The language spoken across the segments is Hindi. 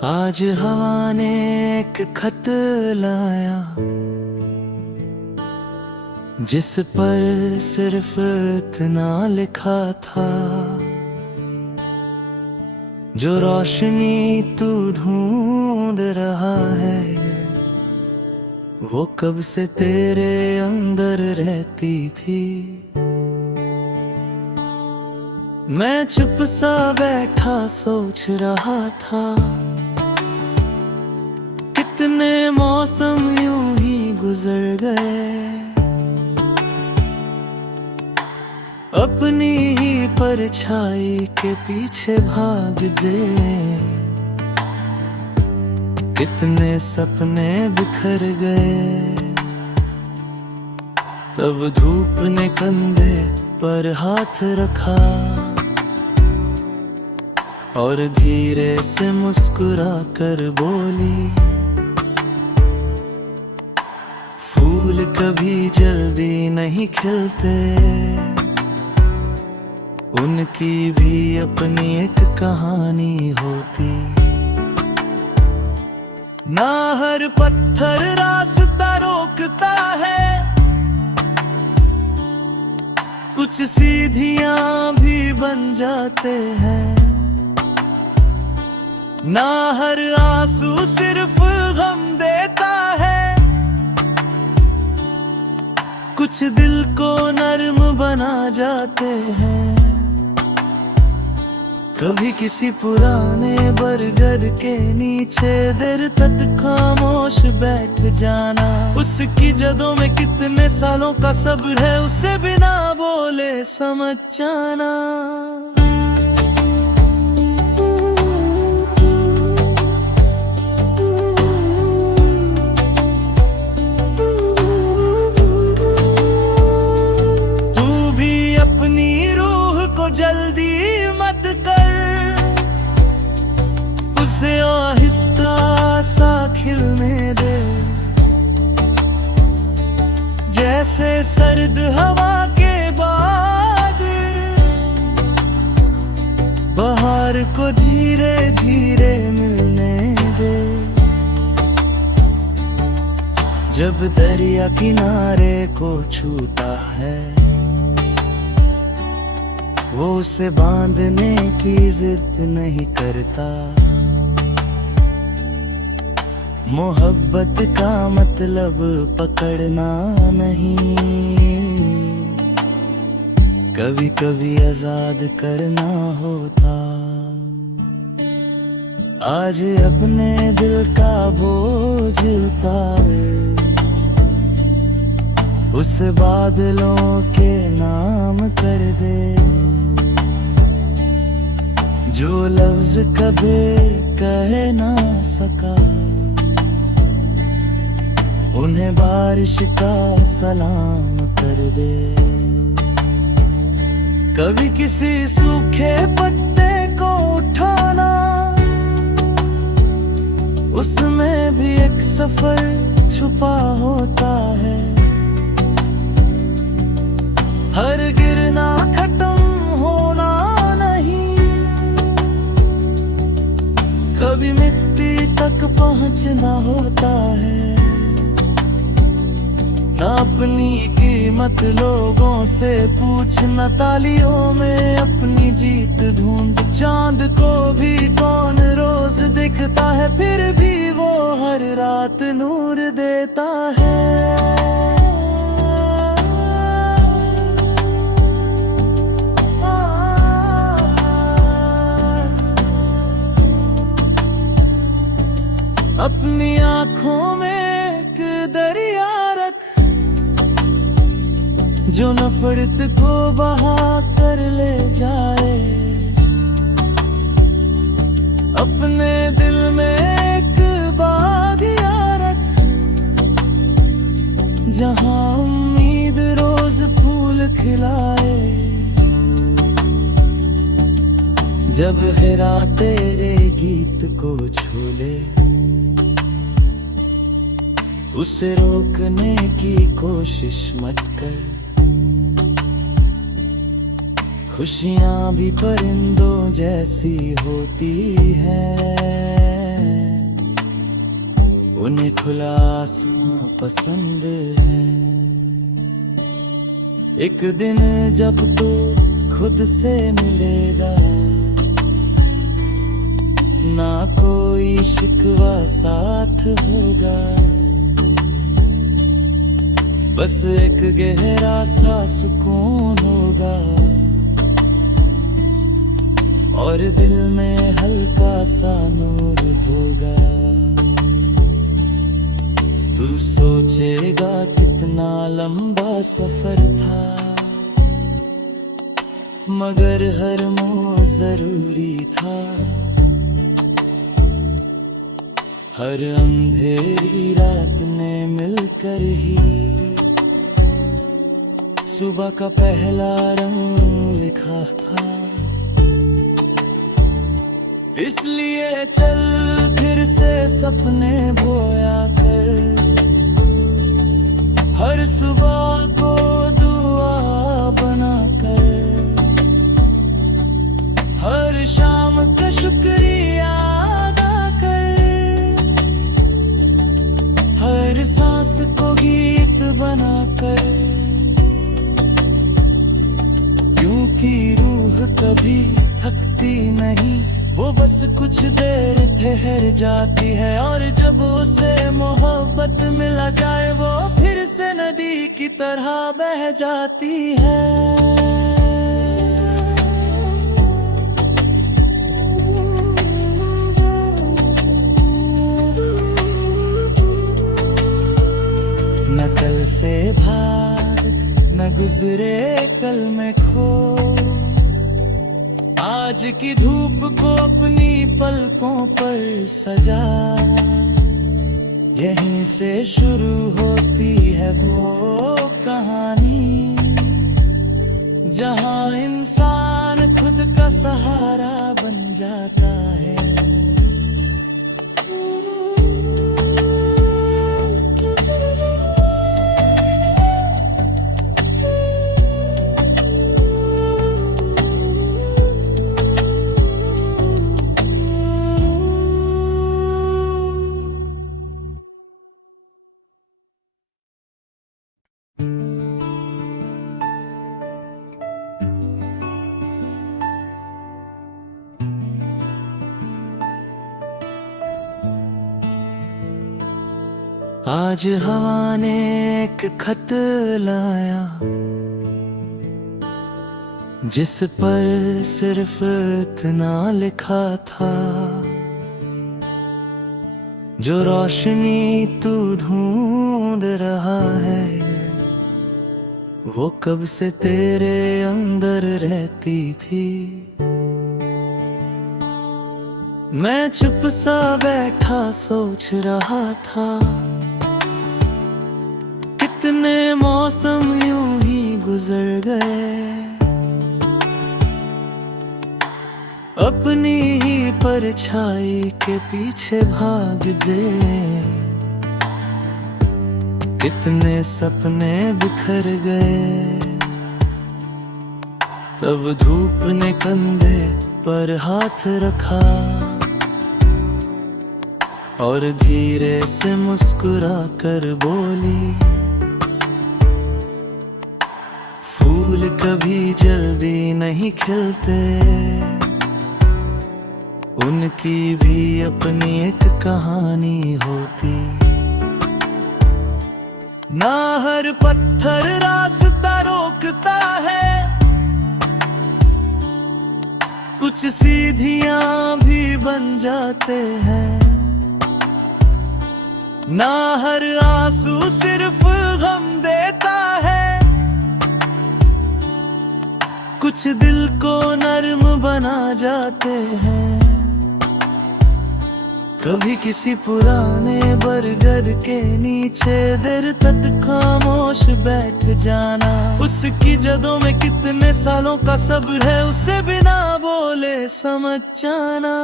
आज हवा ने एक खत लाया जिस पर सिर्फ इतना लिखा था, जो रोशनी तू ढूंढ रहा है वो कब से तेरे अंदर रहती थी। मैं चुप सा बैठा सोच रहा था, कितने मौसम यूं ही गुजर गए, अपनी ही परछाई के पीछे भाग दे। कितने सपने बिखर गए, तब धूप ने कंधे पर हाथ रखा और धीरे से मुस्कुरा कर बोली, फूल कभी जल्दी नहीं खिलते, उनकी भी अपनी एक कहानी होती। ना हर पत्थर रास्ता रोकता है, कुछ सीढ़ियां भी बन जाते हैं। ना हर आंसू सिर्फ गम देता है, कुछ दिल को नर्म बना जाते हैं। कभी किसी पुराने बरगद के नीचे देर तक खामोश बैठ जाना, उसकी जदों में कितने सालों का सब्र है, उसे बिना बोले समझ जाना। तू भी अपनी रूह को जल्दी मत कर, उसे आहिस्ता सा खिलने दे, जैसे सर्द हवा के बाद बहार को धीरे धीरे मिलने दे। जब दरिया किनारे को छूता है, वो उसे बांधने की जिद नहीं करता। मोहब्बत का मतलब पकड़ना नहीं, कभी कभी आजाद करना होता। आज अपने दिल का बोझ उतार, उस बादलों के नाम कर दे, जो लफ्ज कभी कह ना सका, उन्हें बारिश का सलाम कर दे। कभी किसी सूखे पत्ते को उठाना, उसमें भी एक सफर छुपा होता है। हर गिरना खत्म होना नहीं, कभी मिट्टी तक पहुंचना होता है। ना अपनी कीमत लोगों से पूछना, तालियों में अपनी जीत ढूंढ। चांद को भी कौन रोज दिखता है, फिर भी वो हर रात नूर देता है। अपनी आँखों में एक दरिया रख, जो नफरत को बहा कर ले जाए। अपने दिल में एक बागिया रख, जहां उम्मीद रोज फूल खिलाए। जब हिरा तेरे गीत को छू ले, उसे रोकने की कोशिश मत कर। खुशियां भी परिंदों जैसी होती है। उन्हें खुला आसमां पसंद है। एक दिन जब तू खुद से मिलेगा, ना कोई शिकवा साथ होगा, बस एक गहरा सा सुकून होगा और दिल में हल्का सा नूर होगा। तू सोचेगा कितना लंबा सफर था, मगर हर मोड़ जरूरी था। हर अंधेरी रात ने मिलकर ही सुबह का पहला रंग लिखा था। इसलिए चल फिर से सपने बोया कर, हर सुबह को दुआ बना कर, हर शाम का शुक्रिया अदा कर, हर सांस को गीत बना कर। क्योंकि रूह कभी थकती नहीं, वो बस कुछ देर ठहर जाती है, और जब उसे मोहब्बत मिला जाए वो फिर से नदी की तरह बह जाती है। न कल से भाग, न गुजरे कल में खो, आज की धूप को अपनी पलकों पर सजा। यहीं से शुरू होती है वो कहानी, जहां इंसान खुद का सहारा बन जाता है। आज हवा ने एक खत लाया, जिस पर सिर्फ इतना लिखा था, जो रोशनी तू ढूंढ रहा है वो कब से तेरे अंदर रहती थी। मैं चुप सा बैठा सोच रहा था, कितने मौसम यूं ही गुजर गए, अपनी ही परछाई के पीछे भाग दे। कितने सपने बिखर गए, तब धूप ने कंधे पर हाथ रखा और धीरे से मुस्कुरा कर बोली, फूल कभी जल्दी नहीं खिलते, उनकी भी अपनी एक कहानी होती। ना हर पत्थर रास्ता रोकता है, कुछ सीढ़ियां भी बन जाते हैं। ना हर आंसू सिर्फ गम देता है, कुछ दिल को नर्म बना जाते हैं। कभी किसी पुराने बरगद के नीचे देर तक खामोश बैठ जाना, उसकी जदों में कितने सालों का सब्र है, उसे बिना बोले समझ जाना।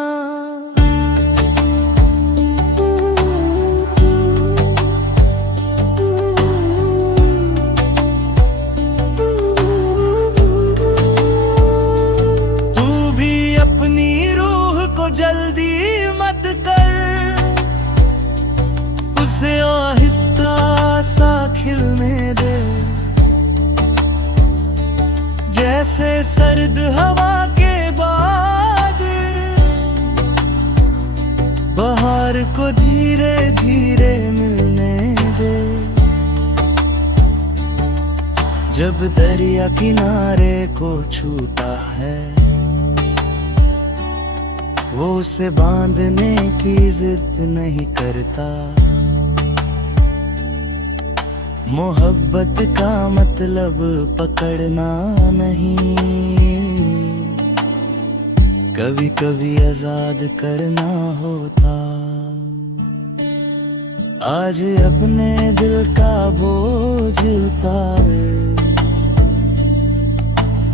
तू भी अपनी रूह को जल्दी मत कर, खिलने दे। जैसे सर्द हवा के बाद बहार को धीरे धीरे मिलने दे। जब दरिया किनारे को छूता है वो उसे बांधने की जिद नहीं करता। मोहब्बत का मतलब पकड़ना नहीं, कभी कभी आजाद करना होता। आज अपने दिल का बोझ उतार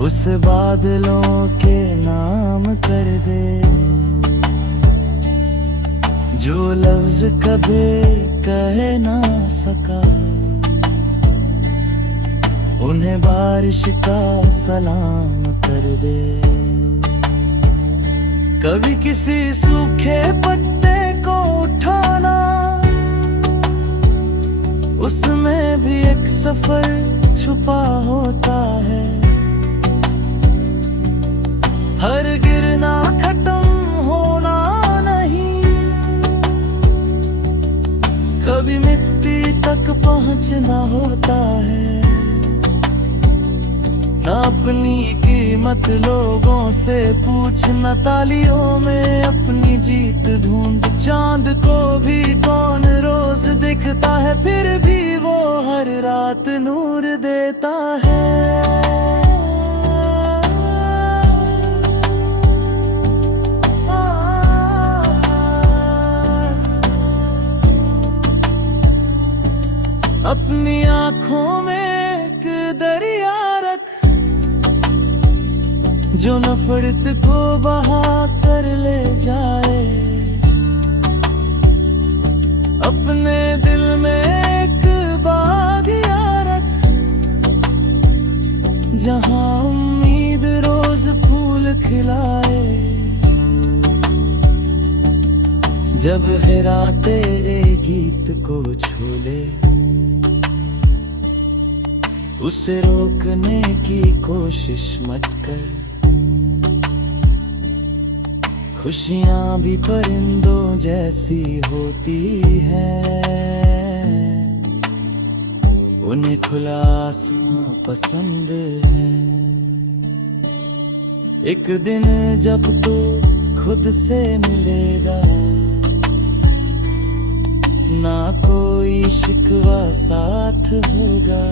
उस बादलों के नाम कर दे। जो लफ्ज कभी कह ना सका उन्हें बारिश का सलाम कर दे। कभी किसी सूखे पत्ते को उठाना उसमें भी एक सफर छुपा होता है। हर गिरना खत्म होना नहीं, कभी मिट्टी तक पहुंचना होता है। ना अपनी कीमत लोगों से पूछना, तालियों में अपनी जीत ढूंढ। चांद को भी कौन रोज दिखता है, फिर भी वो हर रात नूर देता है। अपनी आँखों में एक दरिया रख जो नफरत को बहा कर ले जाए। अपने दिल में एक बागिया रख जहां उम्मीद रोज फूल खिलाए। जब हेरा तेरे गीत को छू ले उसे रोकने की कोशिश मत कर। खुशियां भी परिंदों जैसी होती हैं, उन्हें खुला आसमां पसंद है। एक दिन जब तू खुद से मिलेगा ना कोई शिकवा साथ होगा,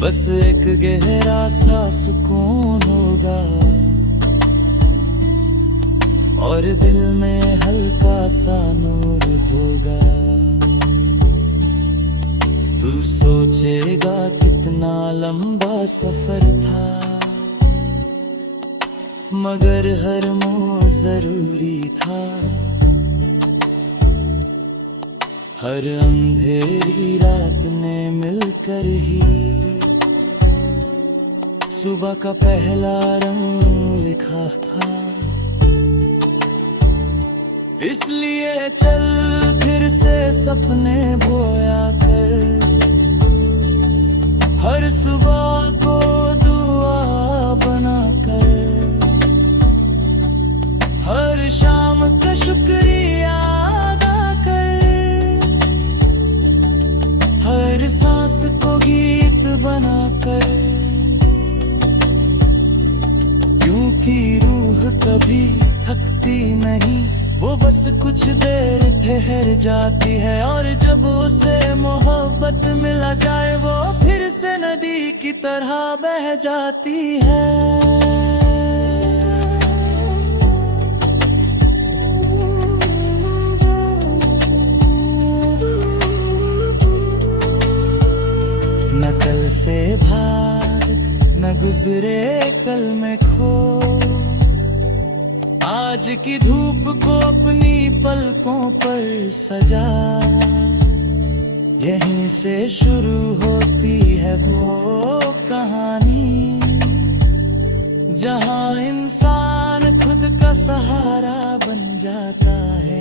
बस एक गहरा सा सुकून होगा और दिल में हल्का सा नूर होगा। तू सोचेगा कितना लंबा सफर था, मगर हर मोड़ जरूरी था। हर अंधेरी रात ने मिलकर ही सुबह का पहला रंग लिखा था। इसलिए चल फिर से सपने बोया कर, हर सुबह को दुआ बना कर, हर शाम का शुक्रिया अदा कर, हर सांस को गीत बना कर। क्योंकि रूह कभी थकती नहीं, वो बस कुछ देर ठहर जाती है। और जब उसे मोहब्बत मिला जाए वो फिर से नदी की तरह बह जाती है। न कल से भाग न गुजरे कल में खो, आज की धूप को अपनी पलकों पर सजा। यहीं से शुरू होती है वो कहानी जहां इंसान खुद का सहारा बन जाता है।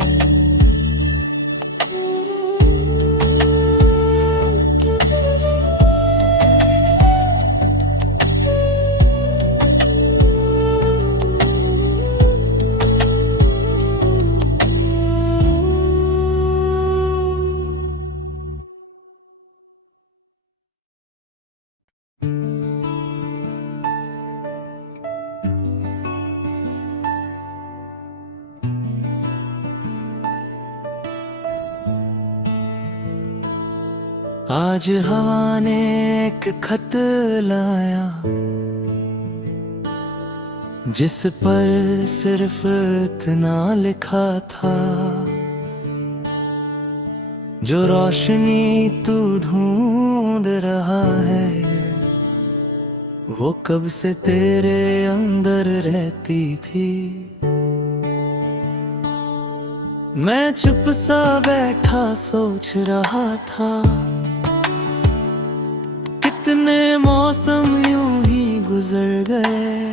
आज हवा ने एक खत लाया जिस पर सिर्फ इतना लिखा था, जो रोशनी तू ढूंढ रहा है वो कब से तेरे अंदर रहती थी। मैं चुप सा बैठा सोच रहा था, कितने मौसम यूं ही गुजर गए,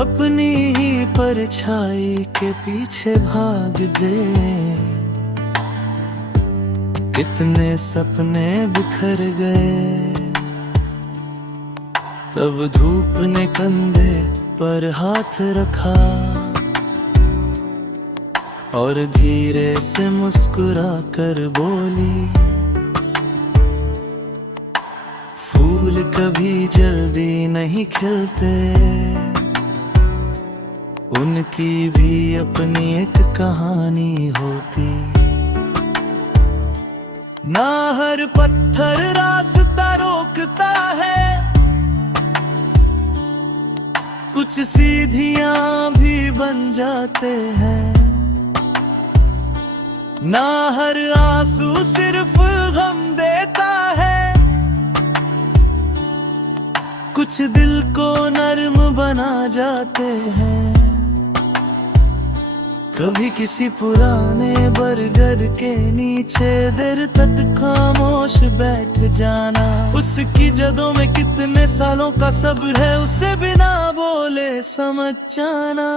अपनी ही परछाई के पीछे भाग दे। कितने सपने बिखर गए, तब धूप ने कंधे पर हाथ रखा और धीरे से मुस्कुरा कर बोली, फूल कभी जल्दी नहीं खिलते, उनकी भी अपनी एक कहानी होती। ना हर पत्थर रास्ता रोकता है, कुछ सीढ़ियां भी बन जाते हैं। ना हर आंसू सिर्फ गम देता है, कुछ दिल को नर्म बना जाते हैं। कभी किसी पुराने बरगद के नीचे देर तक खामोश बैठ जाना, उसकी जदों में कितने सालों का सब्र है, उसे बिना बोले समझ जाना।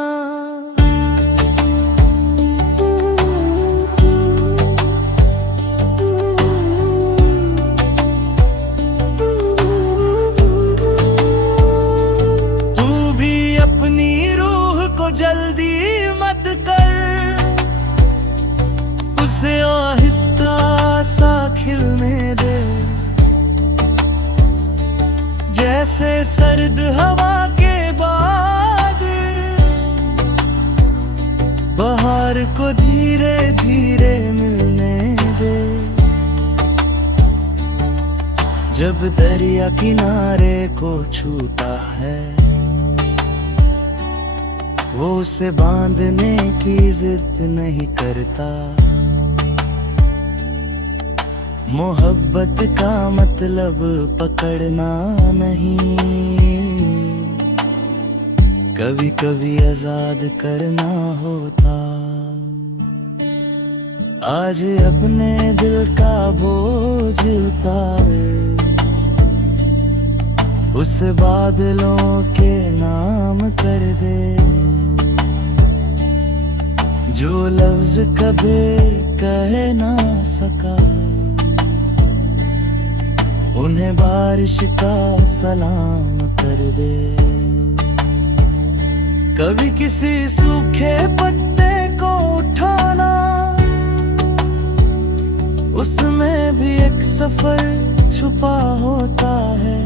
तू भी अपनी रूह को जल्दी मत कर, उसे आहिस्ता सा खिलने दे, जैसे सर्द हवा के बाद बहार को धीरे धीरे मिलने दे। जब दरिया किनारे को छूता है, वो उसे बांधने की जिद नहीं करता। मोहब्बत का मतलब पकड़ना नहीं, कभी कभी आजाद करना होता। आज अपने दिल का बोझ उतार, उस बादलों के नाम कर दे, जो लफ्ज कभी कह ना सका, उन्हें बारिश का सलाम कर दे। कभी किसी सूखे पत्ते को उठाना, उसमें भी एक सफर छुपा होता है।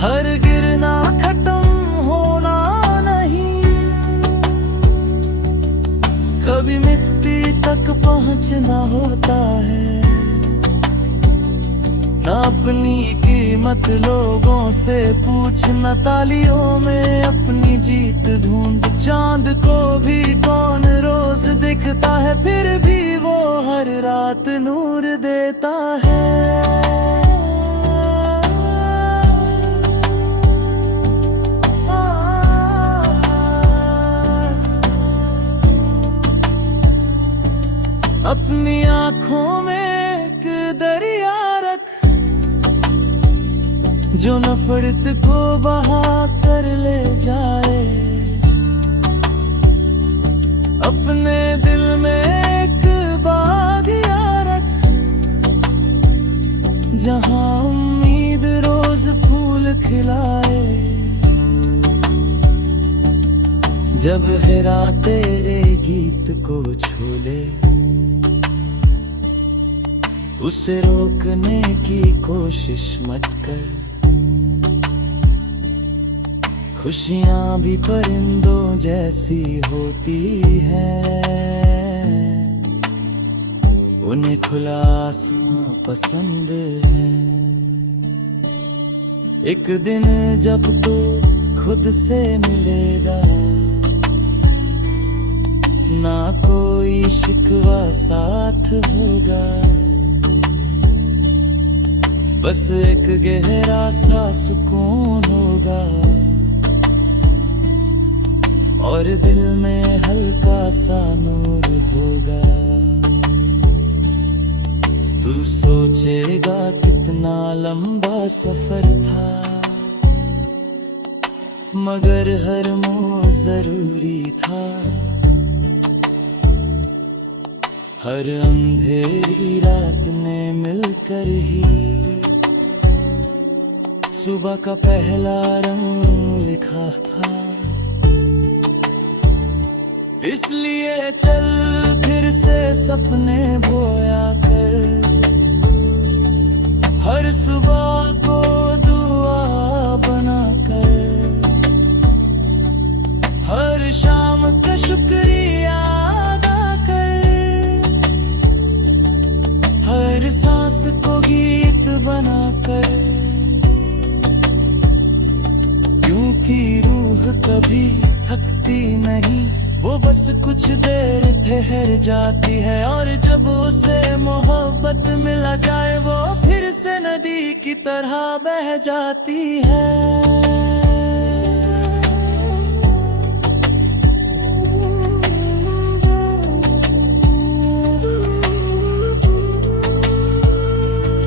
हर गिरना खत्म होना नहीं, कभी मिट्टी तक पहुंचना होता है। ना अपनी कीमत लोगों से पूछना, तालियों में अपनी जीत ढूंढ। चांद को भी कौन रोज दिखता है, फिर भी वो हर रात नूर देता है। अपनी आँखों में एक दरिया रख, जो नफरत को बहा कर ले जाए। अपने दिल में एक बागिया रख, जहां उम्मीद रोज फूल खिलाए। जब हेरा तेरे गीत को छू ले, उसे रोकने की कोशिश मत कर। खुशियां भी परिंदों जैसी होती है। उन्हें खुला आसमां पसंद है। एक दिन जब तो खुद से मिलेगा, ना कोई शिकवा साथ होगा, बस एक गहरा सा सुकून होगा और दिल में हल्का सा नूर होगा। तू सोचेगा कितना लंबा सफर था, मगर हर मोड़ जरूरी था। हर अंधेरी रात ने मिलकर ही सुबह का पहला रंग लिखा था। इसलिए चल फिर से सपने बोया कर, हर सुबह को दुआ बना कर, हर शाम का शुक्रिया अदा कर, हर सांस को गीत बना कर। क्योंकि रूह कभी थकती नहीं, वो बस कुछ देर ठहर जाती है, और जब उसे मोहब्बत मिला जाए वो फिर से नदी की तरह बह जाती है।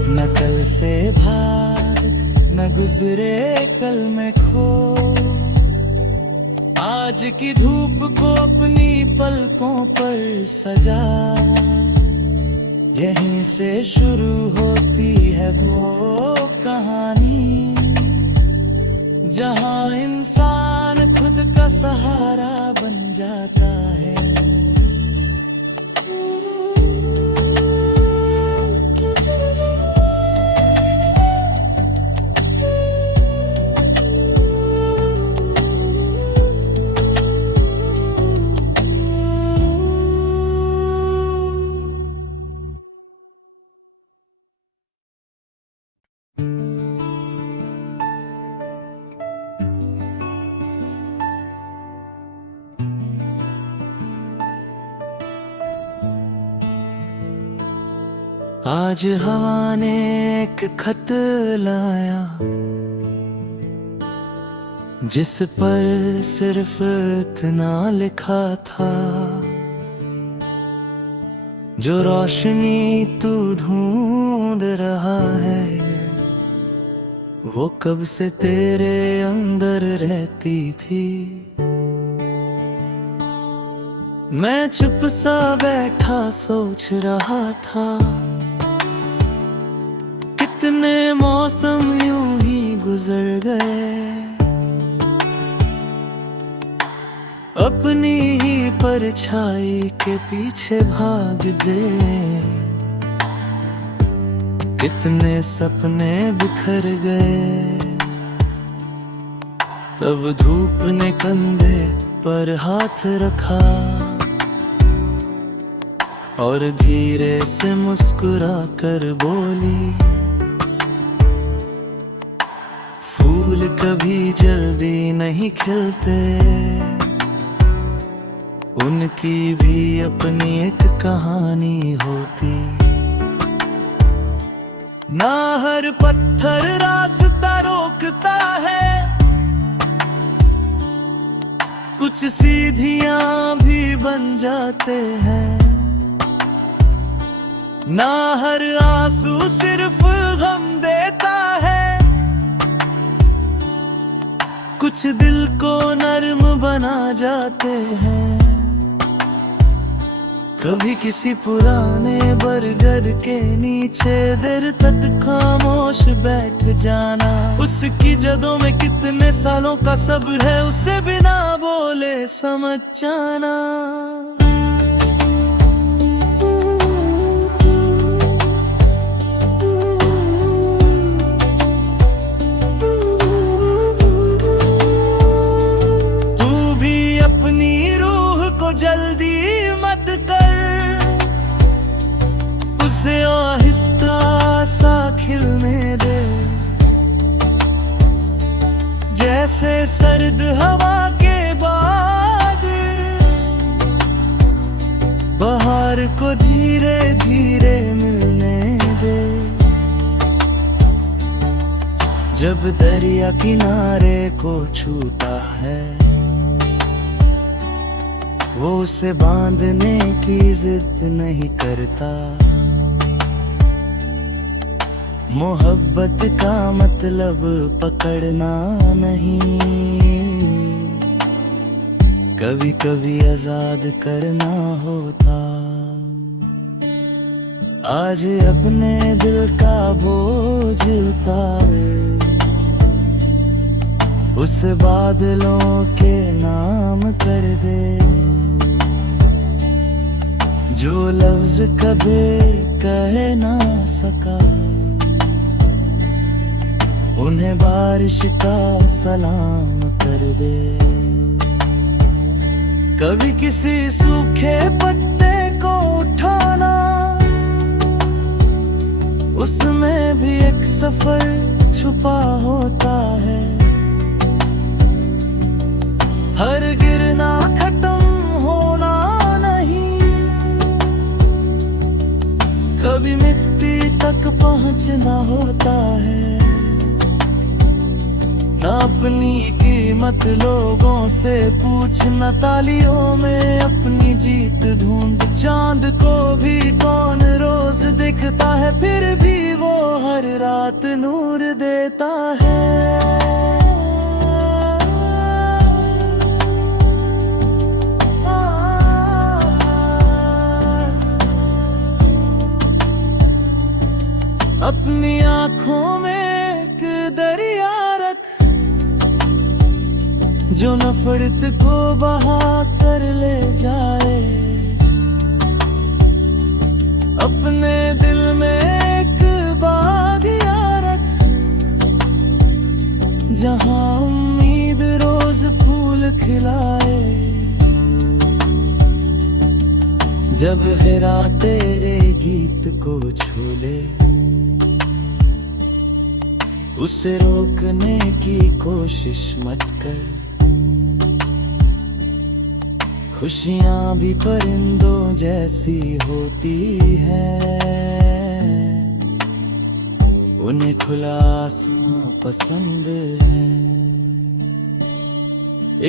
न कल से भाग, न गुजरे कल में खो, आज की धूप को अपनी पलकों पर सजा। यहीं से शुरू होती है वो कहानी, जहां इंसान खुद का सहारा बन जाता है। आज हवा ने एक खत लाया, जिस पर सिर्फ इतना लिखा था, जो रोशनी तू ढूंढ रहा है वो कब से तेरे अंदर रहती थी। मैं चुप सा बैठा सोच रहा था, कितने मौसम यूं ही गुजर गए, अपनी ही परछाई के पीछे भाग दे। कितने सपने बिखर गए, तब धूप ने कंधे पर हाथ रखा और धीरे से मुस्कुरा कर बोली, फूल कभी जल्दी नहीं खिलते, उनकी भी अपनी एक कहानी होती। ना हर पत्थर रास्ता रोकता है, कुछ सीढ़ियां भी बन जाते हैं। ना हर आंसू सिर्फ गम देता है, कुछ दिल को नर्म बना जाते हैं। कभी किसी पुराने बरगद के नीचे देर तक खामोश बैठ जाना, उसकी जदों में कितने सालों का सब्र है, उसे बिना बोले समझ जाना। जल्दी मत कर, से सर्द हवा के बाद बहार को धीरे धीरे मिलने दे। जब दरिया किनारे को छूता है वो उसे बांधने की जिद नहीं करता। मोहब्बत का मतलब पकड़ना नहीं, कभी कभी आजाद करना होता। आज अपने दिल का बोझ उतार उस बादलों के नाम कर दे। जो लफ्ज कभी कह ना सका उन्हें बारिश का सलाम कर दे। कभी किसी सूखे पत्ते को उठाना उसमें भी एक सफर छुपा होता है। हर गिरना खत्म होना नहीं, कभी मिट्टी तक पहुंचना होता है। ना अपनी कीमत लोगों से पूछ, न तालियों में अपनी जीत ढूंढ। चांद को भी कौन रोज दिखता है, फिर भी वो हर रात नूर देता है। अपनी आँखों में एक दरिया रख जो नफरत को बहा कर ले जाए। अपने दिल में एक बागिया रख जहाँ उम्मीद रोज फूल खिलाए। जब हिरा तेरे गीत को छू ले उसे रोकने की कोशिश मत कर। खुशियां भी परिंदों जैसी होती हैं, उन्हें खुला आसमां पसंद है।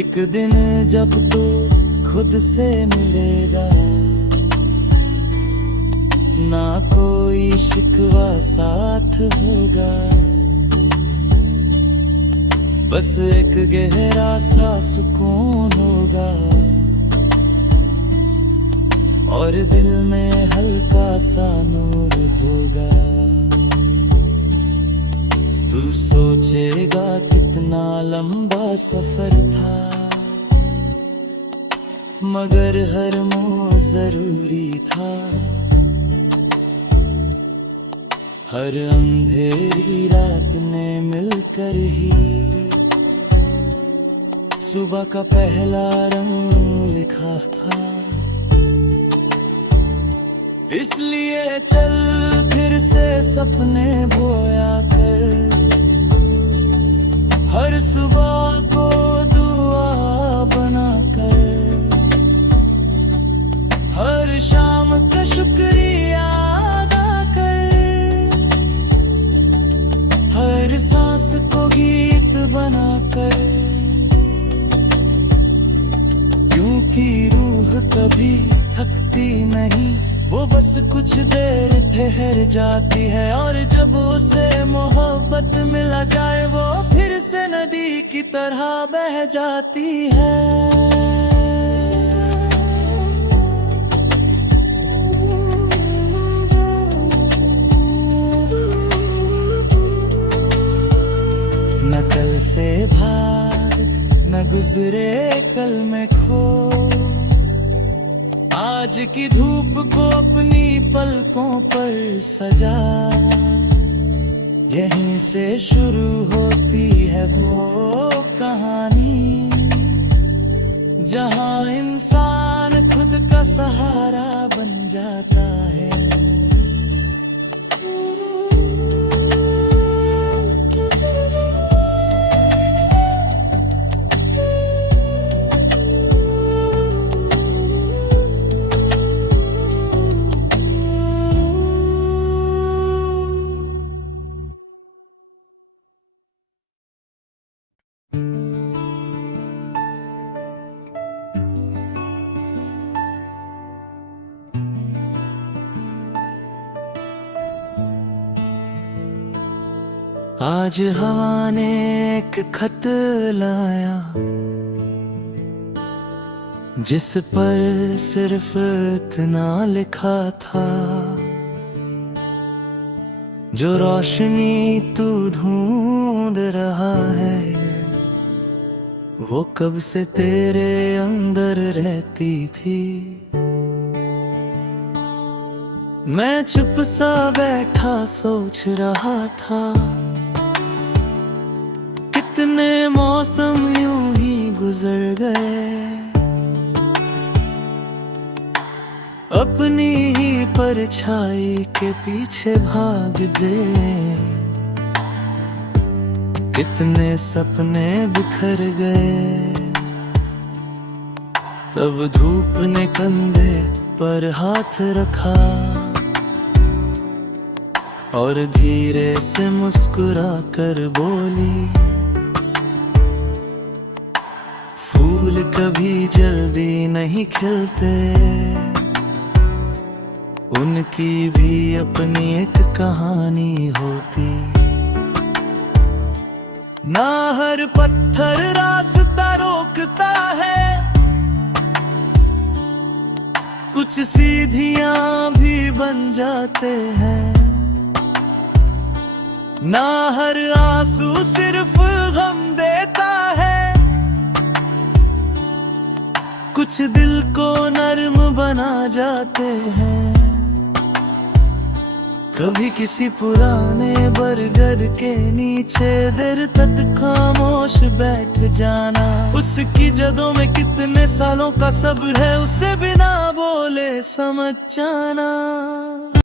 एक दिन जब तू खुद से मिलेगा ना कोई शिकवा साथ होगा, बस एक गहरा सा सुकून होगा और दिल में हल्का सा नूर होगा। तू सोचेगा कितना लंबा सफर था, मगर हर मोड़ जरूरी था। हर अंधेरी रात ने मिलकर ही सुबह का पहला रंग लिखा था। इसलिए चल फिर से सपने बोया कर, हर सुबह को दुआ बना कर, हर शाम का शुक्रिया अदा कर, हर सांस को गीत बना कर। क्योंकि रूह कभी थकती नहीं, वो बस कुछ देर ठहर जाती है। और जब उसे मोहब्बत मिला जाए वो फिर से नदी की तरह बह जाती है। न कल से भाग न गुजरे कल में खो, आज की धूप को अपनी पलकों पर सजा। यहीं से शुरू होती है वो कहानी जहां इंसान खुद का सहारा बन जाता है। आज हवा ने एक खत लाया, जिस पर सिर्फ इतना लिखा था, जो रोशनी तू ढूंढ रहा है वो कब से तेरे अंदर रहती थी। मैं चुप सा बैठा सोच रहा था, कितने मौसम यूं ही गुजर गए, अपनी ही परछाई के पीछे भाग दे। कितने सपने बिखर गए, तब धूप ने कंधे पर हाथ रखा और धीरे से मुस्कुरा कर बोली, फूल कभी जल्दी नहीं खिलते, उनकी भी अपनी एक कहानी होती। ना हर पत्थर रास्ता रोकता है, कुछ सीढ़ियां भी बन जाते हैं। ना हर आंसू सिर्फ गम देता है, कुछ दिल को नर्म बना जाते हैं। कभी किसी पुराने बरगद के नीचे देर तक खामोश बैठ जाना, उसकी जदों में कितने सालों का सब्र है, उसे बिना बोले समझ जाना।